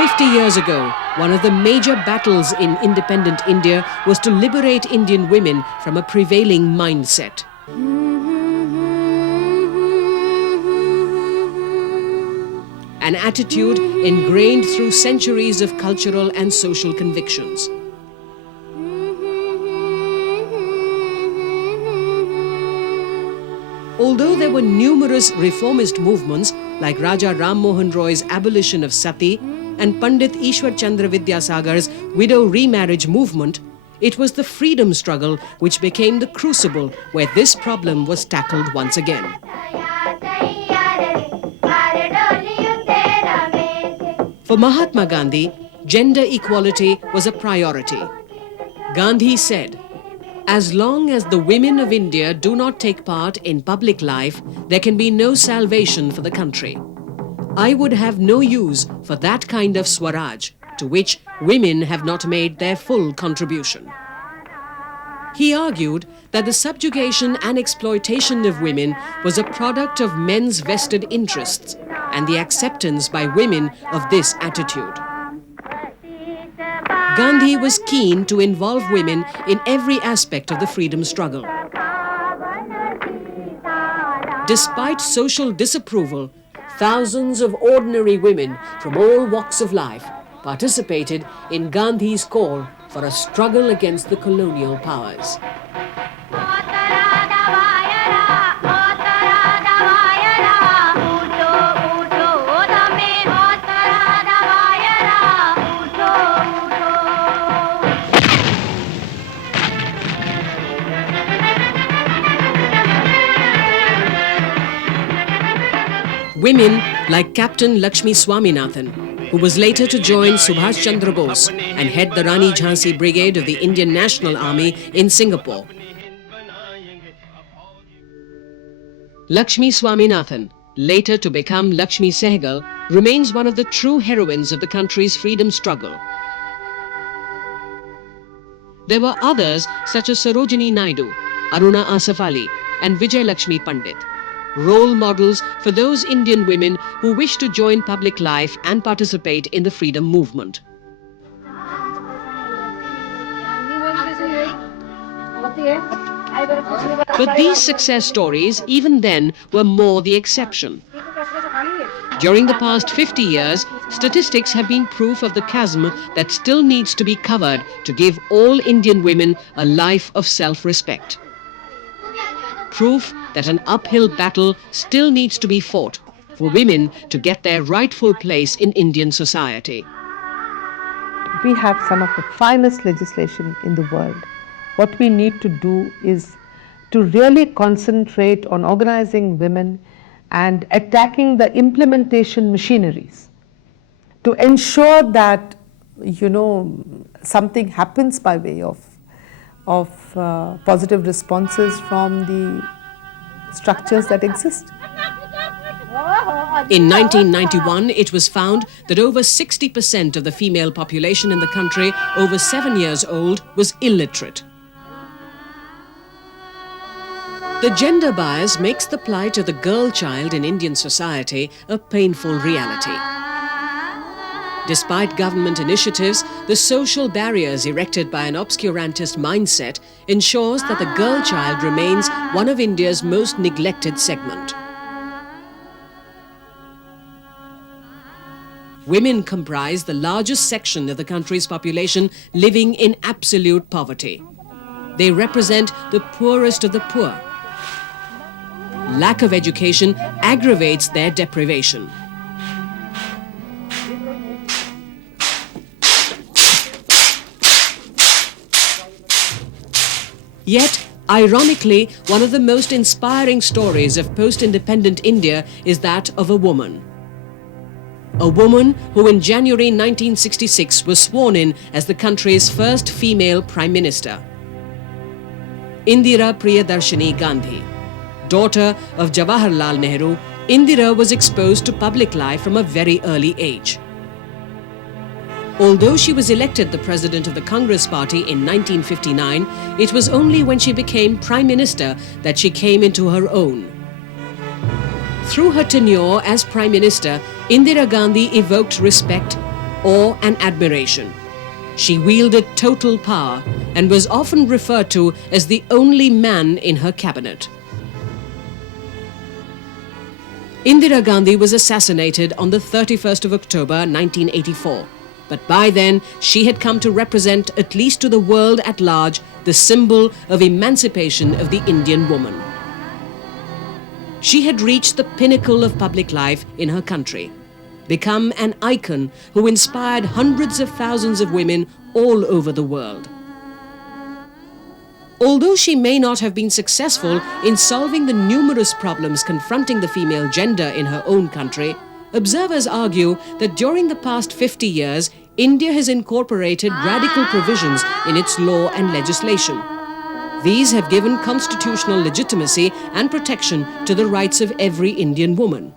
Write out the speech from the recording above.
50 years ago, one of the major battles in independent India was to liberate Indian women from a prevailing mindset. An attitude ingrained through centuries of cultural and social convictions. Although there were numerous reformist movements like Raja Ram Mohan Roy's abolition of Sati and Pandit Ishwar Chandra Vidyasagar's widow remarriage movement, it was the freedom struggle which became the crucible where this problem was tackled once again. For Mahatma Gandhi, gender equality was a priority. Gandhi said, "As long as the women of India do not take part in public life, there can be no salvation for the country. I would have no use for that kind of Swaraj to which women have not made their full contribution." He argued that the subjugation and exploitation of women was a product of men's vested interests and the acceptance by women of this attitude. Gandhi was keen to involve women in every aspect of the freedom struggle. Despite social disapproval, thousands of ordinary women from all walks of life participated in Gandhi's call for a struggle against the colonial powers. Women like Captain Lakshmi Swaminathan, who was later to join Subhash Chandra Bose and head the Rani Jhansi Brigade of the Indian National Army in Singapore. Lakshmi Swaminathan, later to become Lakshmi Sehgal, remains one of the true heroines of the country's freedom struggle. There were others such as Sarojini Naidu, Aruna Asaf Ali and Vijay Lakshmi Pandit, role models for those Indian women who wish to join public life and participate in the freedom movement. But these success stories, even then, were more the exception. During the past 50 years, statistics have been proof of the chasm that still needs to be covered to give all Indian women a life of self-respect. Proof that an uphill battle still needs to be fought for women to get their rightful place in Indian society. We have some of the finest legislation in the world. What we need to do is to really concentrate on organizing women and attacking the implementation machineries to ensure that, something happens by way of positive responses from the structures that exist. In 1991, it was found that over 60% of the female population in the country over 7 years old was illiterate. The gender bias makes the plight of the girl child in Indian society a painful reality. Despite government initiatives, the social barriers erected by an obscurantist mindset ensures that the girl child remains one of India's most neglected segment. Women comprise the largest section of the country's population living in absolute poverty. They represent the poorest of the poor. Lack of education aggravates their deprivation. Yet, ironically, one of the most inspiring stories of post-independent India is that of a woman. A woman who in January 1966 was sworn in as the country's first female Prime Minister. Indira Priyadarshini Gandhi. Daughter of Jawaharlal Nehru, Indira was exposed to public life from a very early age. Although she was elected the president of the Congress Party in 1959, it was only when she became Prime Minister that she came into her own. Through her tenure as Prime Minister, Indira Gandhi evoked respect, awe and admiration. She wielded total power and was often referred to as the only man in her cabinet. Indira Gandhi was assassinated on the 31st of October 1984. But by then, she had come to represent, at least to the world at large, the symbol of emancipation of the Indian woman. She had reached the pinnacle of public life in her country, become an icon who inspired hundreds of thousands of women all over the world. Although she may not have been successful in solving the numerous problems confronting the female gender in her own country, observers argue that during the past 50 years, India has incorporated radical provisions in its law and legislation. These have given constitutional legitimacy and protection to the rights of every Indian woman.